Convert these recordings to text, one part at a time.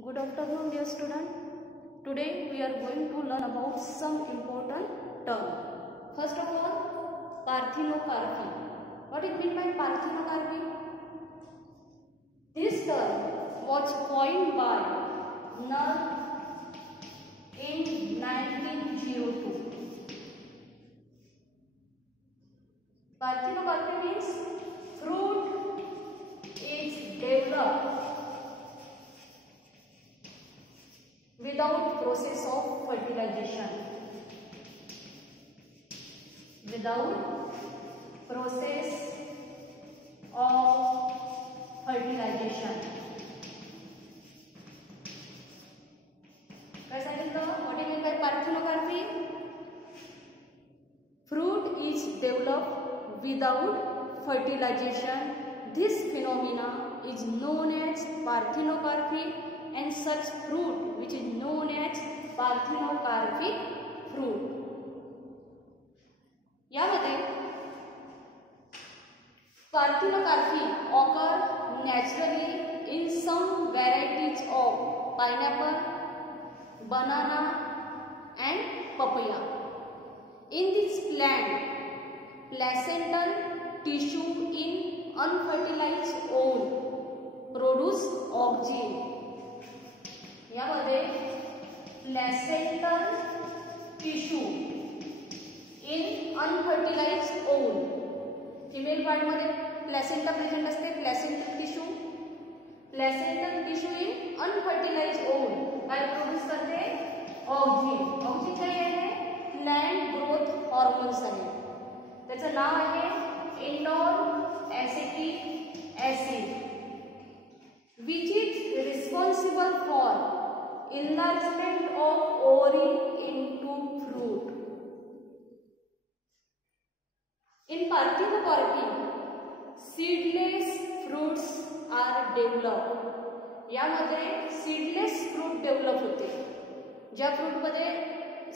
Good afternoon, dear student. Today we are going to learn about some important terms. First of all, parthenocarpy. What it mean by parthenocarpy? This term was coined by Null in 1902. Parthenocarpy means fruit is developed without process of fertilization. Without process of fertilization. काय सांगितलं? What do you mean by parthenocarpy? Fruit is developed without fertilization. This phenomena is known as parthenocarpy, and such fruit which is known as parthenocarpic fruit. यामध्ये parthenocarpy occur naturally in some varieties of pineapple, banana and papaya. In this plant, placental tissue in unfertilized ovule produce oocyte. यामध्ये placental tissue in unfertilized ovule. Female part मध्ये placenta present असते. Placental tissue in unfertilized ovule काय produce करते? oocyte. oocyte काय आहे? Plant growth hormones आहे. त्याचं नाव आहे indole acetic acid, which is responsible for enlargement of ovary into fruit. In parthenocarpy, seedless fruits are developed. यामध्ये seedless fruit develop होते. ज्या फ्रूट मध्ये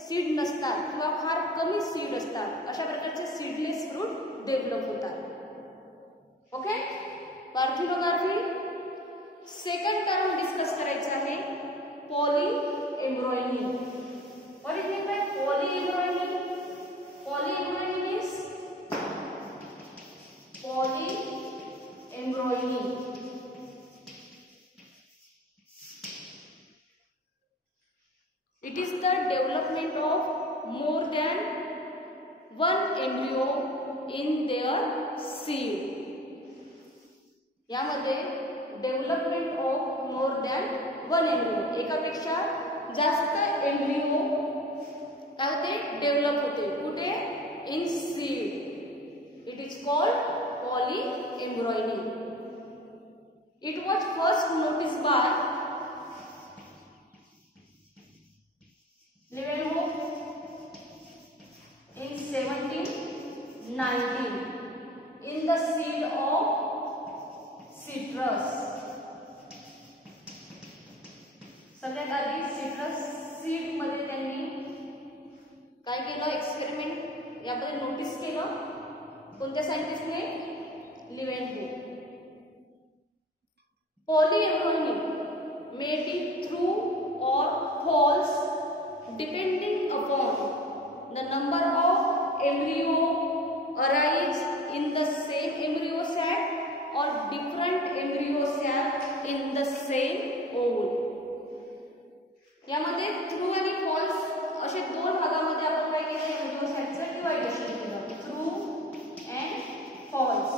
सीड नसतात किंवा फार कमी सीड असतात अशा प्रकारचे सीडलेस फ्रूट डेव्हलप होतात. Okay, parthenocarpy. Second term discuss करायचं आहे polyembryony. What is mean by polyembryony? Polyembryony means it is the development of more than one embryo in their seed. यामध्ये development of more than one embryo, एकापेक्षा जास्त embryo काय होते? Develop होते. कुठे? In seed. It is called polyembryony. It was first notice by Leeuwenhoek in 1719 in the seed of citrus. सगळ्यात आधी citrus seed मध्ये त्यांनी काय केलं? एक्सपेरिमेंट याबद्दल नोटीस केलं. कोणत्या सायंटिस्टने? लिवेनहोफ. पॉलीएम्ब्रॉयनी may be true or false depending upon the number of embryo arise in the same embryo sac or different embryo sac in the same ovule. यामध्ये ट्रू आणि फॉल्स असे दोन भागामध्ये आपण काय केलं? एम्ब्रियो सॅकचं डिवायडेशन केलं. True and false.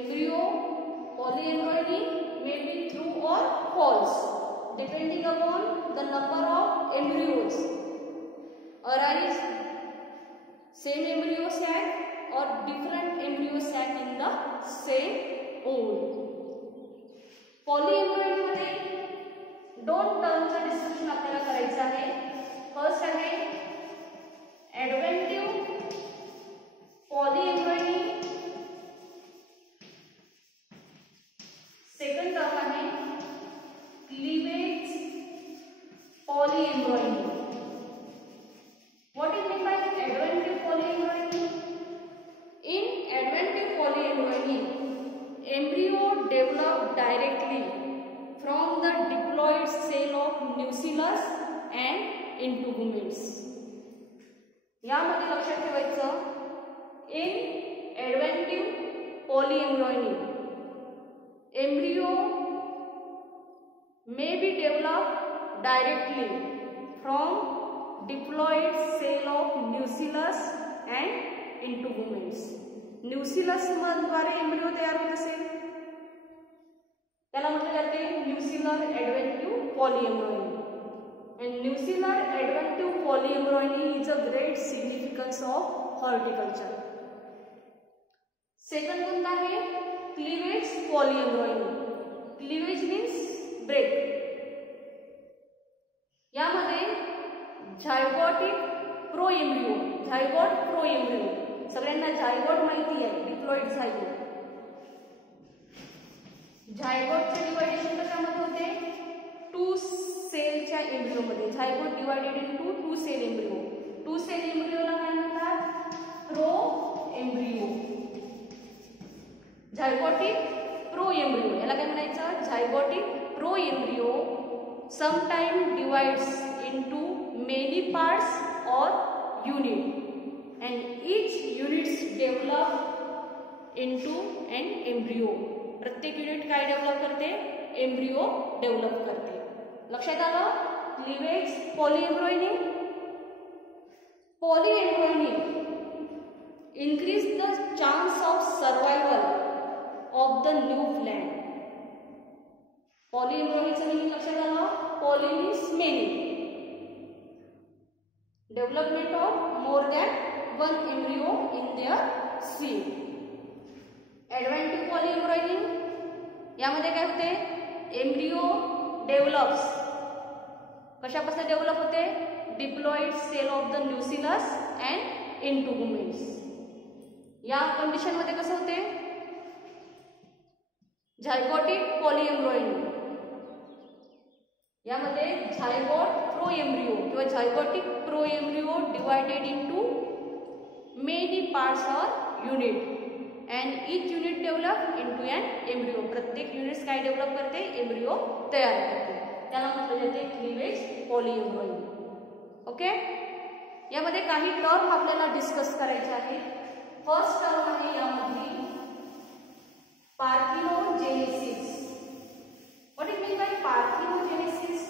Embryo polyembryony may be true और false depending upon the number of embryos arise same embryo sac or different embryo sac in the same ovule. पॉलीएम्ब्रॉयनी मध्ये दोन टर्मचं डिस्कशन आपल्याला करायचं आहे. फर्स्ट आहे ऍडव्हेंटिव्ह पॉलीएम्ब्रॉयनी. सेकंड टर्म आहे cleavage polyembryony. What is meant by adventive polyembryony? In adventive polyembryony, embryo develop directly from the nucellus and integuments. यामध्ये लक्षात ठेवायचं, in adventive polyembryony embryo may be developed directly from diploid cell of nucellus and integuments. न्यूसिलस द्वारे एम्ब्रियो तयार होत असेल त्याला म्हटले जाते न्यूसिलर ॲडव्हेंटिव्ह पॉलीएम्ब्रॉयनी. and nuclear adventive polyembryony is a great significance of horticulture. Second कोणता आहे, cleavage polyembryony. Cleavage means break. यामध्ये झायगोटिक प्रोएम्ब्रियो, झायगोट प्रोएम्ब्रियो, सगळ्यांना झायगोट माहिती आहे, डिप्लॉइड झायगोट. झायगोटचे डिवायडेशन कशामध्ये होते, टू सेलच्या एम्ब्रियो मध्ये. Zygote divided into two cell embryo. Two cell एम्ब्रियोला काय म्हणतात, pro embryo. Zygotic pro embryo याला काय म्हणायचं, zygotic pro embryo sometime divides into many parts और unit and each units develop into an embryo. प्रत्येक युनिट काय डेव्हलप करते, एम्ब्रियो डेव्हलप करते. लक्षात आलं, cleavage polyembryony. Polyembryony increase the chance of survival of the new plant. पॉलीएम्ब्रॉयनीचं meaning लक्षात आलं, poly means many, development of more than one embryo in their seed. Adventive polyembryony यामध्ये काय होते, एम्ब्रियो डेव्हलप्स, कशापासून डेव्हलप होते, diploid cell of the nucellus and integuments. या condition मध्ये कसं होते, झायगोटिक पॉलीएम्ब्रॉयनी यामध्ये झायगोट प्रोएम्ब्रियो किंवा झायगोटिक प्रोएम्ब्रियो डिवायडेड इनटू मेनी पार्ट्स और unit and each unit develop into an embryo. प्रत्येक युनिट्स काय डेव्हलप करते, एम्ब्रियो तयार करते. त्याला म्हटलं जाते क्लीवेज पॉलीएम्ब्रॉयनी. ओके, यामध्ये काही टर्म आपल्याला डिस्कस करायचे आहेत. फर्स्ट टर्म आहे यामधली parthenogenesis. What is mean by parthenogenesis.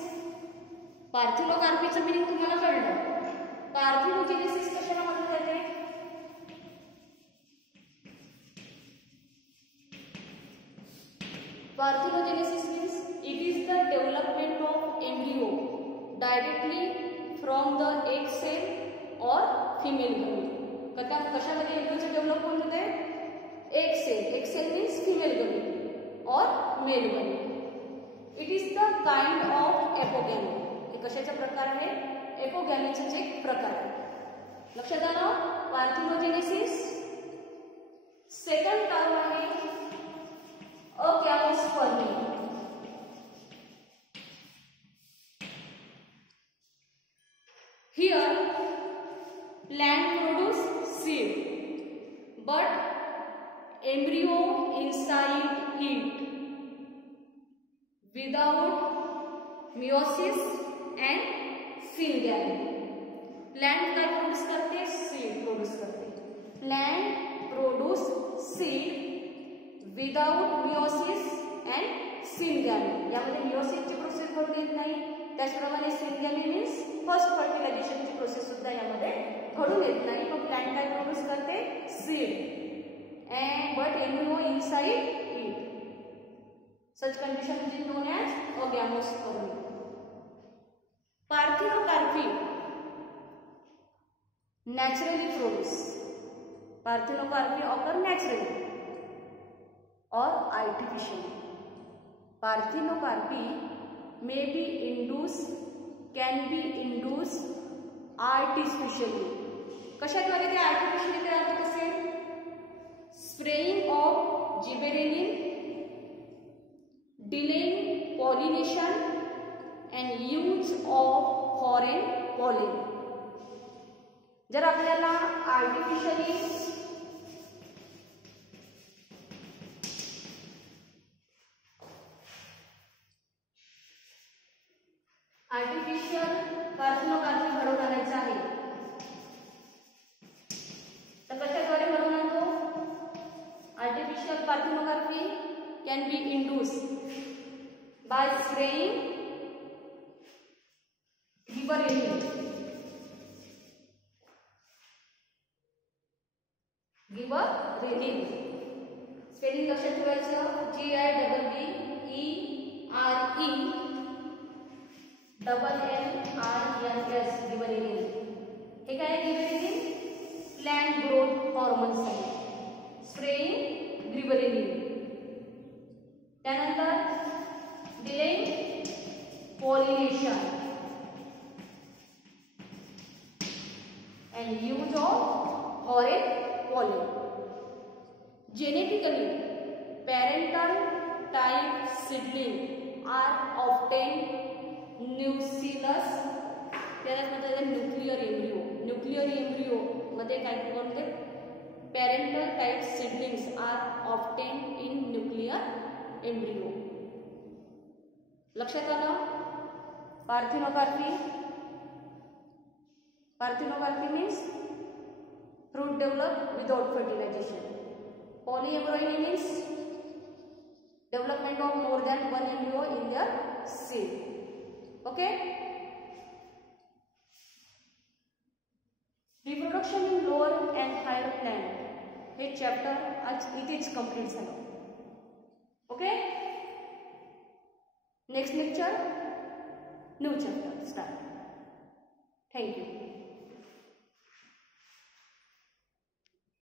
पार्थिनोकार्पीचं मीनिंग तुम्हाला कळलं. पार्थिनोजेनेसिस कशाला म्हटलं जाते, parthenogenesis means it is the development of embryo directly from the egg cell और फीमेल गमी. कशामध्ये एम्ब्रियोचं डेव्हलपमेंट होते, egg cell. Egg cell means female gamete और male gamete. It is the kind of apogamy. हे कशाचा प्रकार आहे, एपोगॅमीचा एक प्रकार आहे. लक्षात आलं, पार्थिनोजेनेसिस. सेकंड टर्म आहे agamospermy. Here plant produce seed but embryo inside it without meiosis and syngamy. Plant काय प्रोड्यूस करते, सीड प्रोड्यूस करते. Plant produce seed without meiosis and syngamy. यामध्ये meiosis प्रोसेस घडून येत नाही. त्याचप्रमाणे सिंगॅमी मीन्स फर्स्ट फर्टिलायझेशनची प्रोसेस सुद्धा यामध्ये घडून येत नाही. मग प्लांट काय प्रोड्यूस करते, seed and but embryo inside it. Such condition is known as agamospermy. Parthenocarpy naturally produce. Parthenocarpy occur naturally or artificially. Parthenocarpy may be induced, can be induced artificially. कशाद्वारे ते आर्टिफिशियली तयार होत असेल, spraying of gibberellin, delaying pollination and use of foreign pollen. जर आपल्याला artificially artificial पार्थिनोग्राफी घडवून आणायचं आहे. तर कशाद्वारे घडवून आणतो? Artificial parthenography can be induced by spraying gibberellin. Gibberellin spelling लक्षात ठेवायचं. GIBBERELLENS gibberellin. हे काय आहे गिबरेलिन? प्लांट ग्रोथ हॉर्मोन्स आहे. Spraying gibberellin. त्यानंतर delaying pollination and use of foreign pollen. Genetically, parental type seedling are often nucleus. त्यानंतर nuclear embryo. Nuclear embryo मध्ये काय कोणते? Parental type seedlings are often in nuclear embryo. लक्षात आलं? Parthenocarpy means fruit develop without fertilization. Polyembryony means development of more than one embryo in their seed. Okay? Reproduction in lower and higher plant. हे chapter आज इथेच complete झालं. Okay? Next lecture new chapter start. Thank you.